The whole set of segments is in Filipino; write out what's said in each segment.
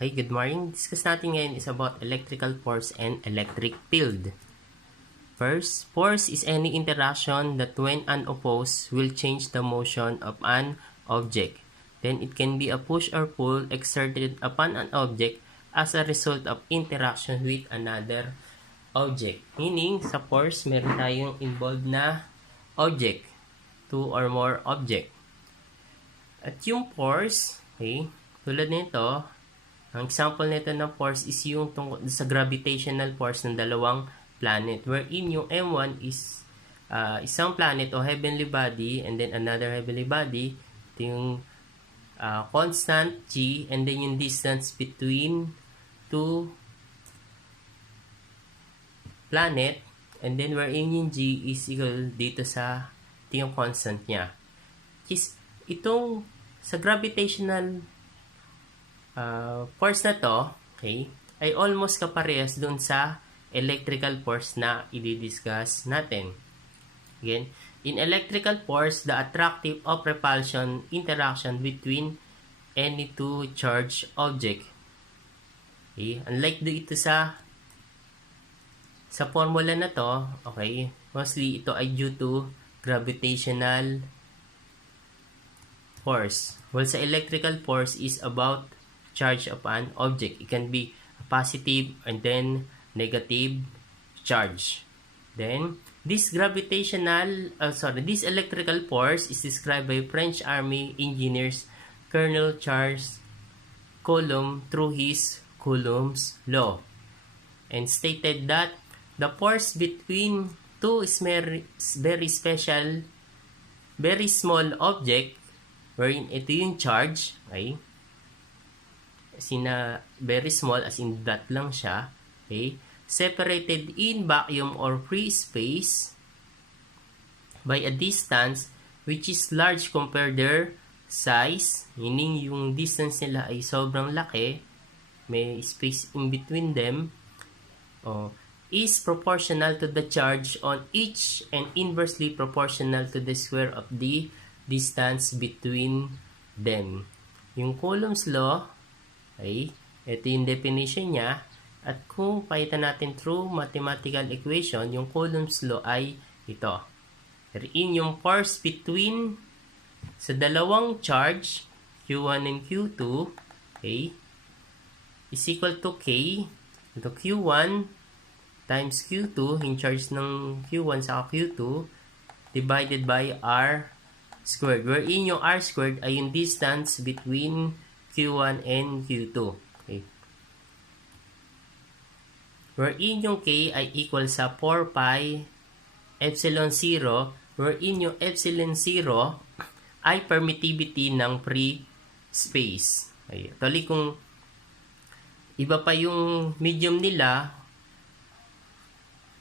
Okay, good morning. Discuss natin ngayon is about electrical force and electric field. First, force is any interaction that when unopposed will change the motion of an object. Then it can be a push or pull exerted upon an object as a result of interaction with another object. Meaning, sa force, meron tayong involved na object. Two or more object. At yung force, okay, tulad nito, ang example nito ng force is yung tungkol sa gravitational force ng dalawang planet, wherein yung M1 is isang planet o heavenly body and then another heavenly body. Ito yung constant G and then yung distance between two planet and then wherein yung G is equal dito sa ito yung constant niya. Itong sa gravitational force na to, okay, ay almost kaparehas dun sa electrical force na i-discuss natin. Again, in electrical force, the attractive or repulsion interaction between any two charged object. Okay, unlike dito sa formula na to, okay, mostly ito ay due to gravitational force. While sa electrical force is about charge of an object. It can be a positive and then negative charge. Then, this electrical force is described by French Army engineers Colonel Charles Coulombs through his Coulombs law, and stated that the force between two very small object, wherein ito yung charge, okay, very small, as in dot lang siya, okay, separated in vacuum or free space by a distance which is large compared their size, meaning yung distance nila ay sobrang laki, may space in between them, is proportional to the charge on each and inversely proportional to the square of the distance between them. Yung Coulombs law, okay, ito yung definition niya. At kung pahitan natin through mathematical equation, yung Coulombs law ay ito. Wherein yung force between sa dalawang charge, Q1 and Q2, okay, is equal to K into Q1 times Q2, yung charge ng Q1 sa Q2, divided by R squared. Wherein yung R squared ay yung distance between Q1 and Q2. Okay. Wherein yung K ay equal sa 4 pi epsilon 0, wherein yung epsilon 0 ay permittivity ng free space. Okay. Actually, kung iba pa yung medium nila,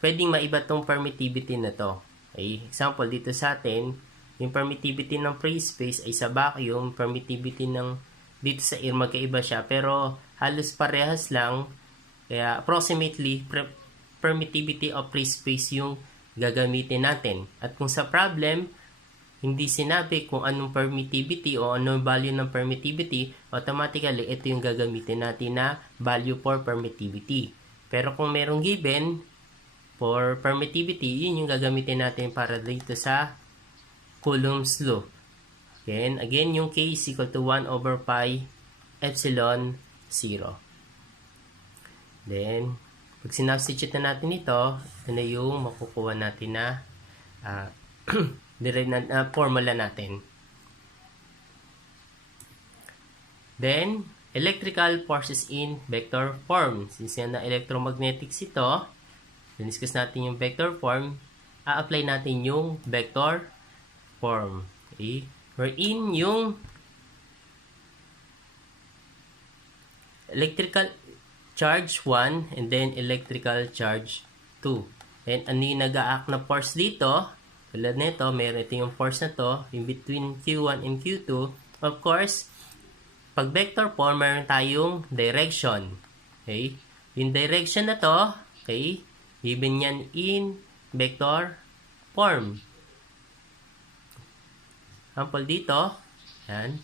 pwedeng maiba tong permittivity na to. Okay. Example, dito sa atin, yung permittivity ng free space ay sa vacuum, permittivity ng dito sa air magkaiba siya, pero halos parehas lang, kaya approximately permittivity of free space yung gagamitin natin. At kung sa problem hindi sinabi kung anong permittivity o anong value ng permittivity, automatically ito yung gagamitin natin na value for permittivity. Pero kung merong given for permittivity, yun yung gagamitin natin para dito sa Coulombs law. Again, yung K is equal to 1 over pi epsilon 0. Then, pag sinubstitute na natin ito, ito na yung makukuha natin na formula natin. Then, electrical forces in vector form. Since yan na electromagnetics ito, discuss natin yung vector form, a-apply natin yung vector form. Okay? Wherein yung electrical charge 1 and then electrical charge 2. And ano yung nag-a-act na force dito? Tulad nito, meron ito yung force na to in between Q1 and Q2. Of course, pag vector form, meron tayong direction. Okay? Yung direction na to, okay, given yan in vector form. Example dito, yan.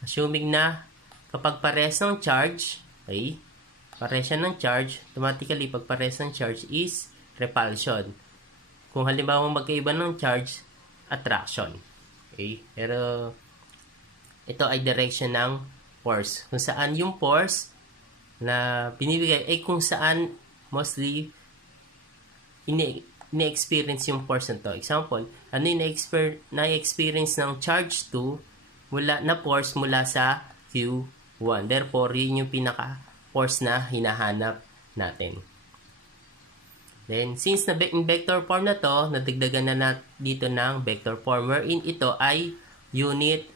Assuming na kapag parehas ng charge, okay, parehas siya ng charge, automatically pag parehas ng charge is repulsion. Kung halimbawa magkaiba ng charge, attraction. Okay? Pero ito ay direction ng force. Kung saan yung force na binibigay ay kung saan mostly ini-experience yung force na to. Example, ano yung na-experience ng charge 2 na force mula sa Q1. Therefore, yun yung pinaka-force na hinahanap natin. Then, since in vector form na to, nadagdagan na dito ng vector form wherein ito ay unit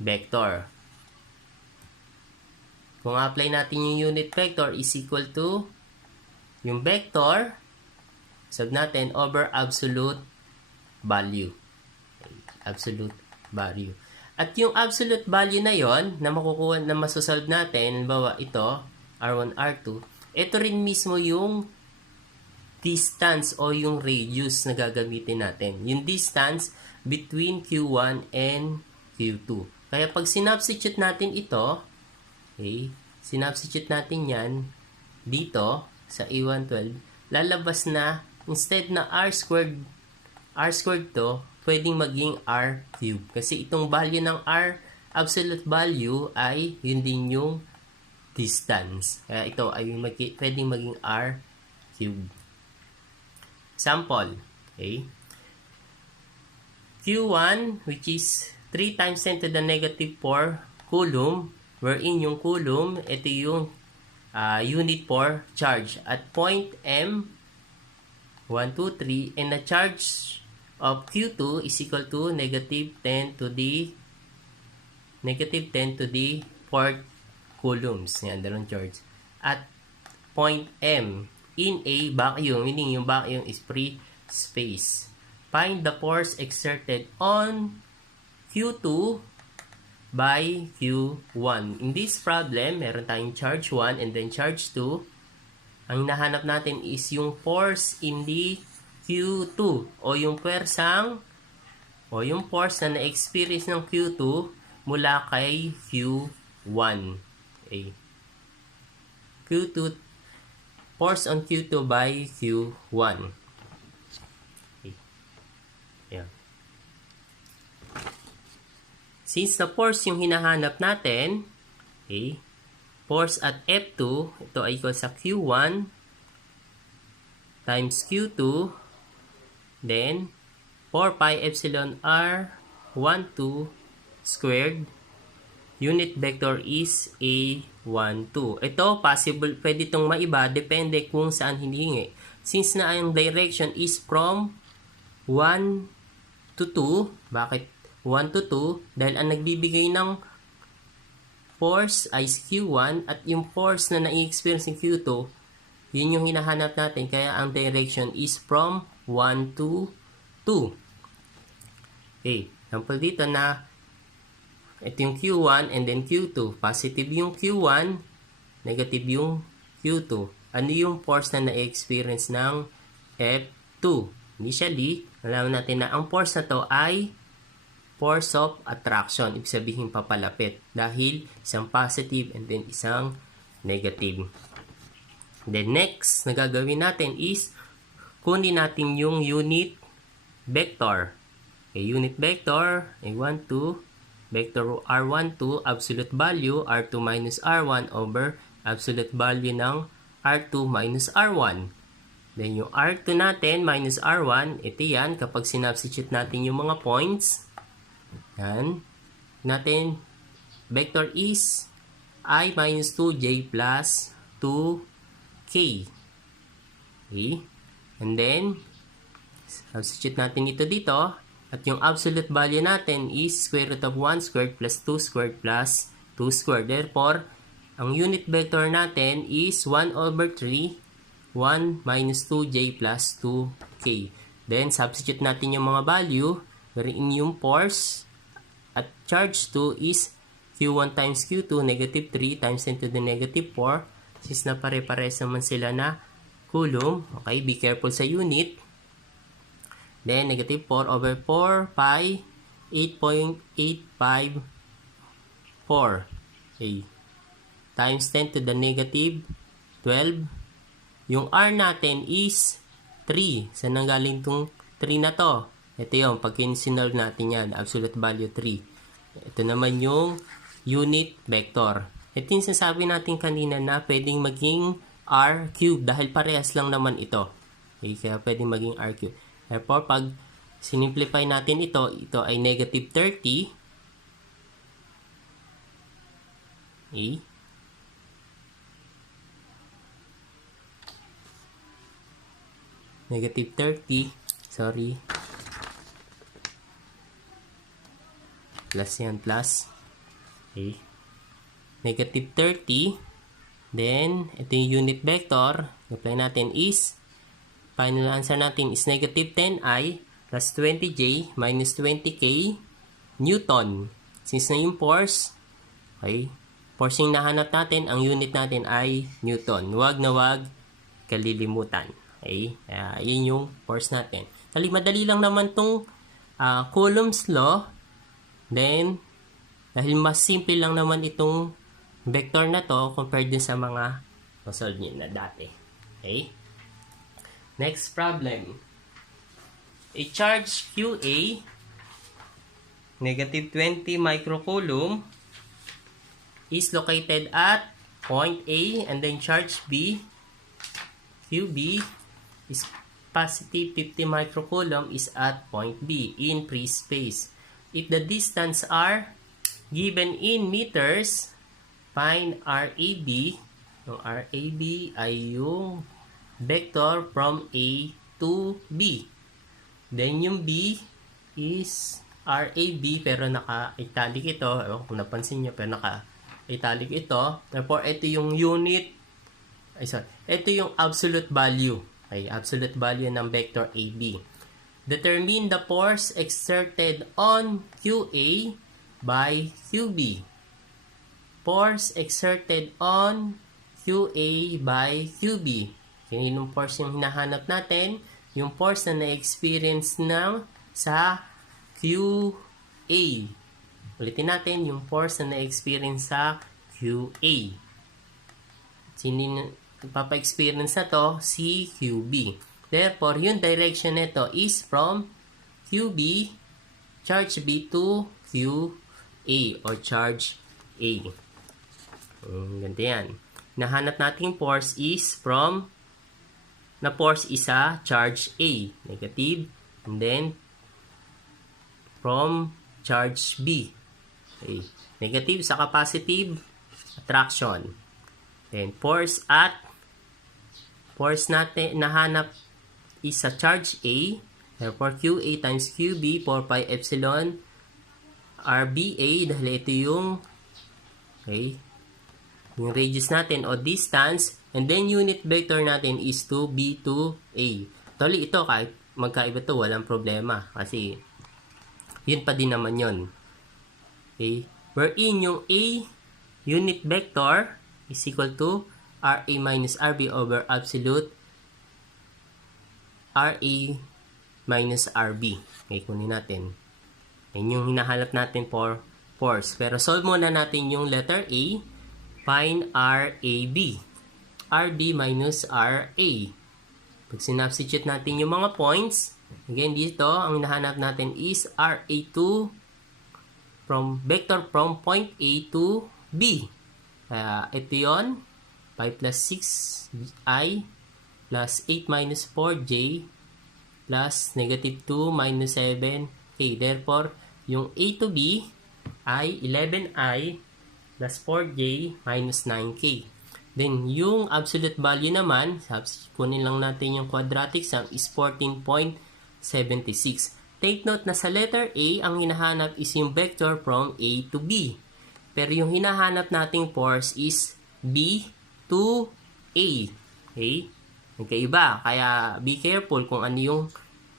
vector. Kung apply natin yung unit vector is equal to yung vector, sub natin over absolute value. Absolute value. At yung absolute value na yon na makukuha na masosolve natin, halimbawa ito, R1, R2, ito rin mismo yung distance o yung radius na gagamitin natin. Yung distance between Q1 and Q2. Kaya pag sinubstitute natin ito, okay, sinubstitute natin yan dito sa A112, lalabas na instead na R squared to, pwedeng maging R cubed. Kasi itong value ng R, absolute value, ay yun din yung distance. Kaya ito ay pwedeng maging R cubed. Example, okay? Q1, which is 3 times 10 to the negative 4 coulomb, wherein yung coulomb, ito yung unit for charge. At point M, 1, 2, 3, and the charge of Q2 is equal to negative 10 to the 4th coulombs. Yan, dalawang charge. At point M, in a vacuum, meaning yung vacuum is free space. Find the force exerted on Q2 by Q1. In this problem, meron tayong charge 1 and then charge 2. Ang hinahanap natin is yung force in the Q2 o yung pwersang o yung force na na-experience ng Q2 mula kay Q1. Okay. Q2 force on Q2 by Q1. Okay. Yeah. Since the force yung hinahanap natin, okay, force at F2, ito ay equal sa Q1 times Q2, then 4 pi epsilon R12 squared, unit vector is A12. Ito, possible, pwede itong maiba, depende kung saan hinihingi. Since na ang direction is from 1 to 2, bakit 1 to 2? Dahil ang nagbibigay ng force ay Q1 at yung force na na-experience ng Q2, yun yung hinahanap natin. Kaya ang direction is from 1 to 2. Okay, example dito na ito yung Q1 and then Q2. Positive yung Q1, negative yung Q2. Ano yung force na na-experience ng F2? Initially, alam natin na ang force na to ay force of attraction. Ibig sabihin papalapit. Dahil isang positive and then isang negative. The next na gagawin natin is kunin natin yung unit vector. Okay, unit vector, A12, vector R12, absolute value, R2 minus R1 over absolute value ng R2 minus R1. Then yung R2 natin minus R1, ito yan, kapag sinubstitute natin yung mga points, yan, natin, vector is I minus 2J plus 2K. Okay? And then, substitute natin ito dito. At yung absolute value natin is square root of 1 squared plus 2 squared plus 2 squared. Therefore, ang unit vector natin is 1 over 3, 1 minus 2j plus 2k. Then, substitute natin yung mga value wherein yung force at charge 2 is Q1 times Q2, negative 3 times 10 to the negative 4. Since na pare-pares naman sila na coulomb. Okay, be careful sa unit. Then, negative 4 over 4 pi 8.854. Okay. times 10 to the negative 12. Yung R natin is 3. Saan nanggaling itong 3 na to? Ito yung pag kinsinolve natin yan, absolute value 3. Ito naman yung unit vector. Ito yung sinasabi natin kanina na pwedeng maging R cube dahil parehas lang naman ito. Okay, kaya pwedeng maging R cube. Therefore, pag sinimplify natin ito ay negative 30. Okay. Negative 30. Sorry. Plus yan, plus. Okay. Negative 30. Then, ito yung unit vector. Apply natin is, final answer natin is negative 10i plus 20j minus 20k Newton. Since na yung force, okay, force yung nahanap natin, ang unit natin ay Newton. Huwag na huwag kalilimutan. Okay? Yun yung force natin. Madali lang naman tong Coulombs law. Then, dahil mas simple lang naman itong vector na to compared din sa mga solve nyo na dati. Okay? Next problem. A charge QA, negative 20 microcoulomb, is located at point A, and then charge B, QB, is positive 50 microcoulomb, is at point B in free space. If the distance are given in meters, find RAB. Yung RAB ay yung vector from A to B. Then yung B is RAB pero naka-italic ito. Ewan kung napansin nyo, pero naka-italic ito. Therefore, ito yung unit. Ito yung absolute value. Okay, absolute value ng vector AB. Determine the force exerted on QA by QB. Force exerted on QA by QB. Kaninong force yung hinahanap natin? Yung force na na-experience sa QA. Ulitin natin, yung force na na-experience sa QA. Sino papa-experience na to? Si QB. Therefore, yung direction nito is from QB, charge B to QA or charge A. Ganito yan. Nahanap natin force is from, na force is sa charge A, negative, and then from charge B. Okay. Negative sa positive attraction. Then force natin nahanap is sa charge A. Therefore, QA times QB, 4 pi epsilon RBA, dahil ito yung yung radius natin o distance, and then unit vector natin is to B to A. Totally, ito kahit magkaiba to, walang problema kasi yun pa din naman yun. Okay? Wherein yung A unit vector is equal to RA minus RB over absolute RA minus RB. Okay, kunin natin. Yan yung hinahanap natin for force. Pero solve muna natin yung letter A. Find RAB. RB minus RA. Pag sinubstitute natin yung mga points, again dito, ang hinahanap natin is RA2 from vector from point A to B. Ito yun. 5 plus 6i plus 8 minus 4j plus negative 2 minus 7k. Therefore, yung A to B ay 11i plus 4j minus 9k. Then, yung absolute value naman, kunin lang natin yung quadratic sum, is 14.76. Take note na sa letter A, ang hinahanap is yung vector from A to B. Pero yung hinahanap nating force is B to A. Okay? Magkaiba. Kaya be careful kung ano yung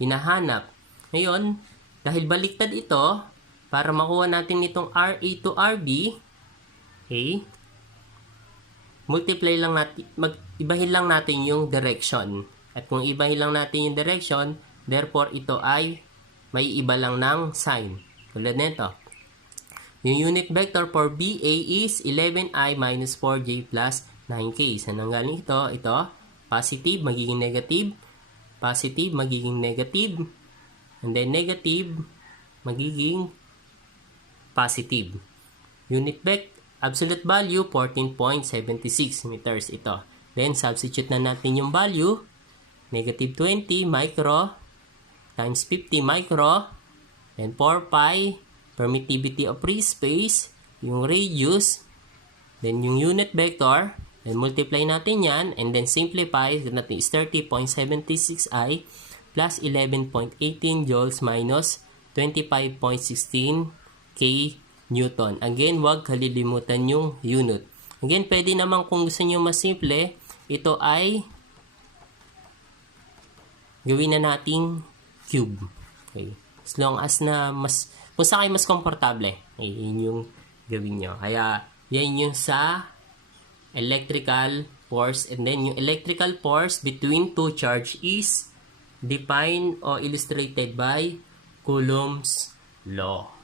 hinahanap. Ngayon, dahil baliktad ito, para makuha natin itong RA to RB, okay, multiply lang natin, ibahin lang natin yung direction. At kung ibahin lang natin yung direction, therefore ito ay may iba lang ng sign. Tulad nito. Yung unit vector for BA is 11I minus 4J plus 9K. Saan ang galing ito? Ito, positive, magiging negative. Positive, magiging negative. And then negative, magiging positive. Unit vector, absolute value, 14.76 meters ito. Then, substitute na natin yung value. Negative 20 micro times 50 micro. Then, 4 pi, permittivity of free space, yung radius, then yung unit vector, then multiply natin yan, and then simplify natin is 30.76 I plus 11.18 joules minus 25.16 K Newton. Again, huwag kalilimutan yung unit. Again, pwede naman kung gusto nyo mas simple, ito ay gawin na nating cube. Okay. As long as na mas, kung sa kayo mas komportable, yun yung gawin nyo. Kaya, yan yung sa electrical force. And then, yung electrical force between two charge is defined or illustrated by Coulombs law.